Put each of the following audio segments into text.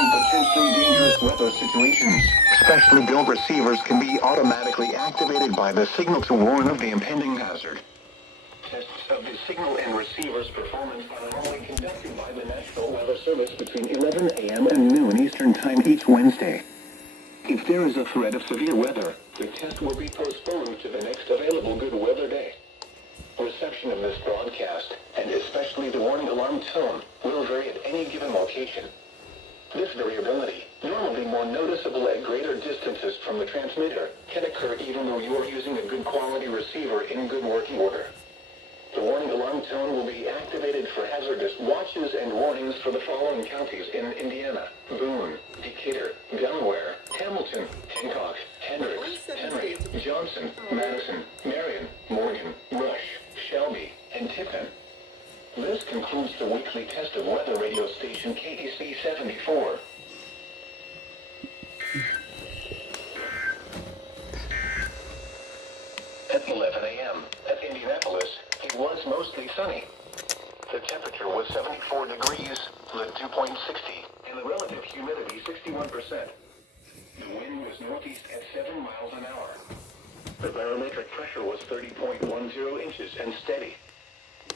during potentially dangerous weather situations. Specially built receivers can be automatically activated by the signal to warn of the impending hazard. Tests of the signal and receiver's performance are normally conducted by the National Weather Service between 11 a.m. and noon Eastern Time each Wednesday. If there is a threat of severe weather, the test will be postponed to the next available good weather day. Reception of this broadcast, and especially the warning alarm tone, will vary at any given location. This variability, normally more noticeable at greater distances from the transmitter, can occur even though you are using a good quality receiver in good working order. The warning alarm tone will be activated for hazardous watches and warnings for the following counties in Indiana: Boone, Decatur, Delaware, Hamilton, Hancock, Hendricks, Henry, Johnson, Madison, Marion, Morgan, Rush, Shelby, and Tiffin. This concludes the weekly test of weather radio station KEC74. At 11 a.m. at Indianapolis, it was mostly sunny. The temperature was 74 degrees, the dew point 60, and the relative humidity 61%. The wind was northeast at 7 miles an hour. The barometric pressure was 30.10 inches and steady.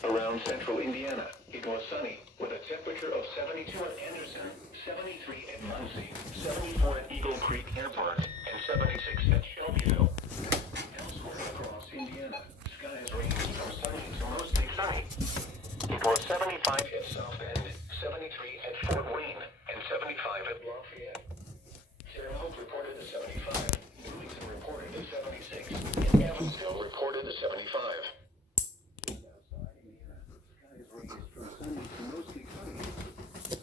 Around central Indiana, it was sunny, with a temperature of 72 at Anderson, 73 at Muncie, 74 at Eagle Creek Airport, and 76 at Shelbyville. Elsewhere across Indiana, skies ranged from sunny to mostly sunny. It was 75 at South Bend, 73 at Fort Wayne, and 75 at Lafayette. Terre Haute reported a 75, Bloomington reported a 76, and Evansville recorded a 75.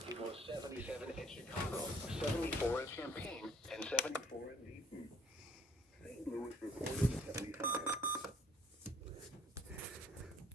It was 77 at Chicago, 74 at Champaign,